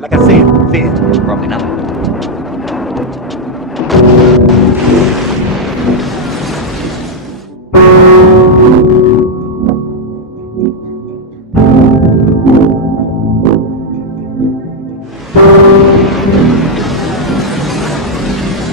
Like I said, theater, probably not.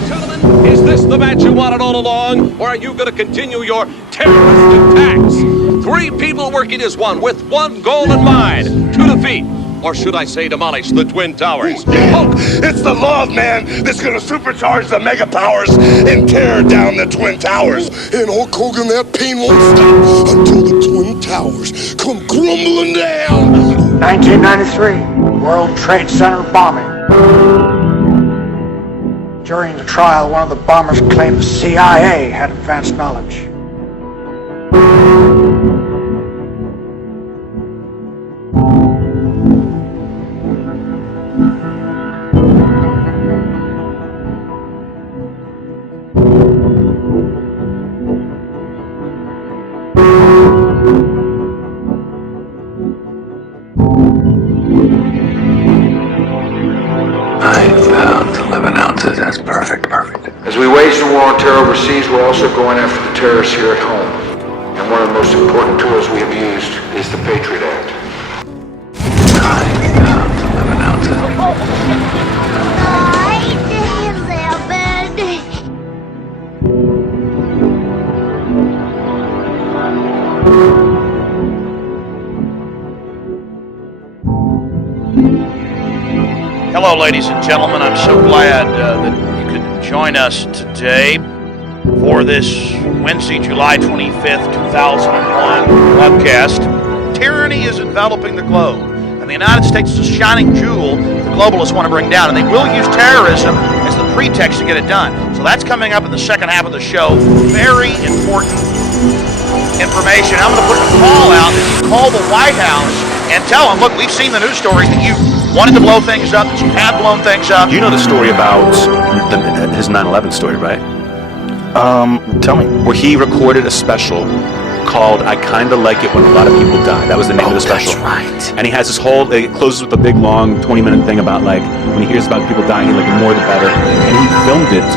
Gentlemen, is this the match you wanted all along? Or are you going to continue your terrorist attacks? 3 people working as one, with one goal in mind, to defeat, or should I say demolish, the Twin Towers. Hulk, it's the love, man, that's gonna supercharge the mega powers and tear down the Twin Towers. And Hulk Hogan, that pain won't stop until the Twin Towers come crumbling down. 1993, World Trade Center bombing. During the trial, one of the bombers claimed the CIA had advanced knowledge. That's perfect. As we wage the war on terror overseas, we're also going after the terrorists here at home. And one of the most important tools we have used is the Patriot Act. Hello, ladies and gentlemen. I'm so glad that you could join us today for this Wednesday, July 25th, 2001 webcast. Tyranny is enveloping the globe, and the United States is a shining jewel the globalists want to bring down, and they will use terrorism as the pretext to get it done. So that's coming up in the second half of the show. Very important information. I'm going to put a call out that you call the White House and tell them, look, we've seen the news stories that you wanted to blow things up, that you have blown things up. You know the story about his 9/11 story, right? Tell me. Where he recorded a special called "I Kinda Like It When a Lot of People Die." That was the name of the special. That's right. And he has this whole. It closes with a big, long, 20-minute thing about like when he hears about people dying, he's like, "The more, the better." And he filmed it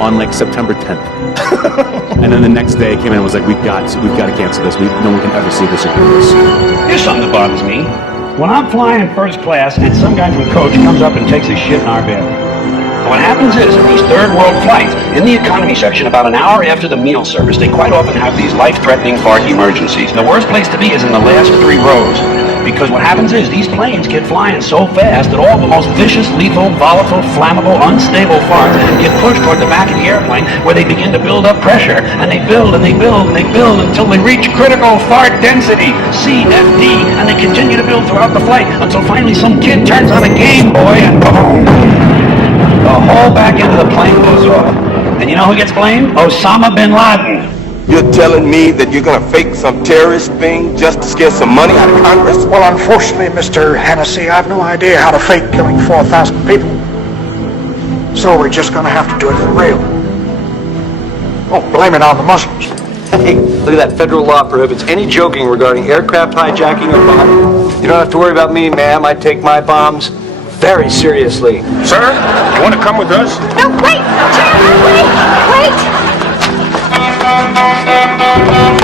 on like September 10th. And then the next day came in and was like, "We've got to cancel this. No one can ever see this or do this." Here's something that bothers me. When I'm flying in first class and some guy from coach comes up and takes a shit in our bed. What happens is, in these third world flights, in the economy section, about an hour after the meal service, they quite often have these life-threatening fart emergencies. The worst place to be is in the last 3 rows. Because what happens is, these planes get flying so fast that all the most vicious, lethal, volatile, flammable, unstable farts get pushed toward the back of the airplane, where they begin to build up pressure. And they build, and they build, and they build until they reach critical fart density, CFD, and they continue to build throughout the flight until finally some kid turns on a Game Boy and boom! The whole back end of the plane goes off. And you know who gets blamed? Osama bin Laden. You're telling me that you're gonna fake some terrorist thing just to scare some money out of Congress? Well, unfortunately, Mr. Hennessy, I have no idea how to fake killing 4,000 people. So we're just gonna have to do it for real. Oh, blame it on the Muslims. Hey, look at that. Federal law prohibits any joking regarding aircraft hijacking or bombing. You don't have to worry about me, ma'am. I take my bombs very seriously. Sir, you want to come with us? No, wait! Wait!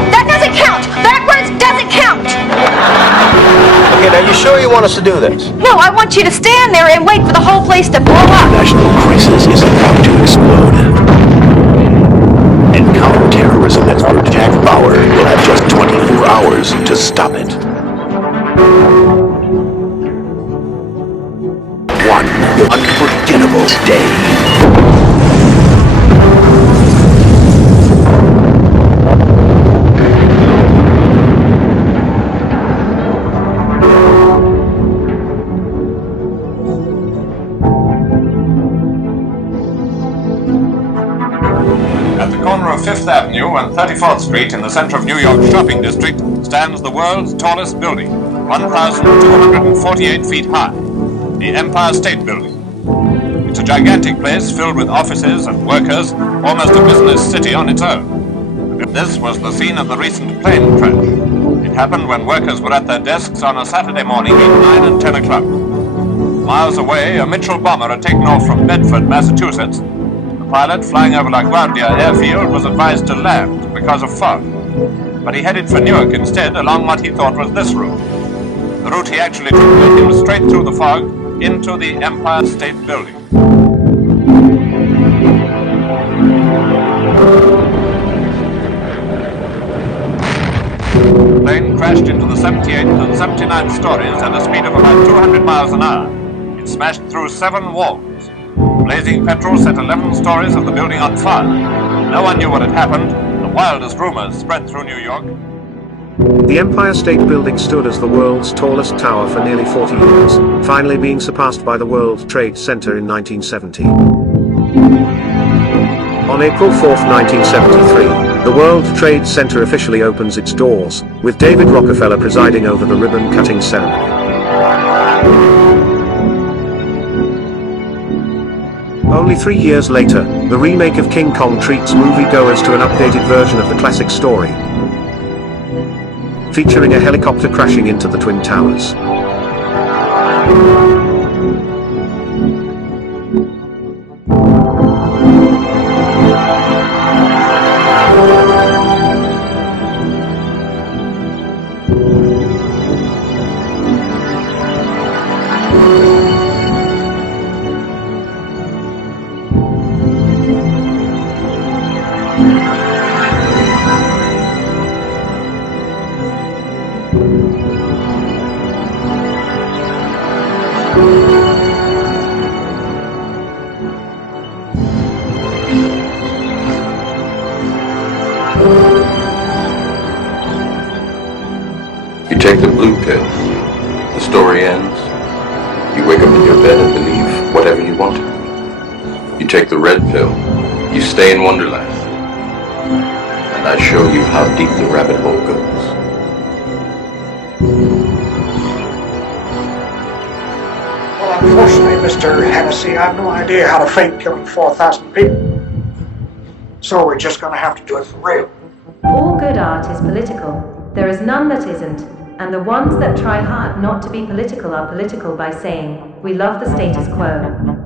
That doesn't count! Backwards doesn't count! Okay, now you sure you want us to do this? No, I want you to stand there and wait for the whole place to blow up. National crisis is about to explode. And counterterrorism expert Jack Bauer will have just 24 hours to stop it. One unforgettable day. 22 and 34th Street in the center of New York shopping district stands the world's tallest building, 1,248 feet high, the Empire State Building. It's a gigantic place filled with offices and workers, almost a business city on its own. This was the scene of the recent plane crash. It happened when workers were at their desks on a Saturday morning between 9 and 10 o'clock. Miles away, a Mitchell bomber had taken off from Bedford, Massachusetts. The pilot, flying over LaGuardia airfield, was advised to land because of fog. But he headed for Newark instead, along what he thought was this route. The route he actually took led him straight through the fog into the Empire State Building. The plane crashed into the 78th and 79th stories at a speed of about 200 miles an hour. It smashed through 7 walls. Blazing petrol set 11 stories of the building on fire. No one knew what had happened. The wildest rumors spread through New York. The Empire State Building stood as the world's tallest tower for nearly 40 years, finally being surpassed by the World Trade Center in 1970. On April 4, 1973, the World Trade Center officially opens its doors, with David Rockefeller presiding over the ribbon-cutting ceremony. Only 3 years later, the remake of King Kong treats moviegoers to an updated version of the classic story, featuring a helicopter crashing into the Twin Towers. You take the blue pill, the story ends. You wake up in your bed and believe whatever you want. You take the red pill, you stay in Wonderland. And I show you how deep the rabbit hole goes. Well, unfortunately, Mr. Hennessy, I have no idea how to fake killing 4,000 people. So we're just gonna have to do it for real. All good art is political. There is none that isn't, and the ones that try hard not to be political are political by saying, we love the status quo.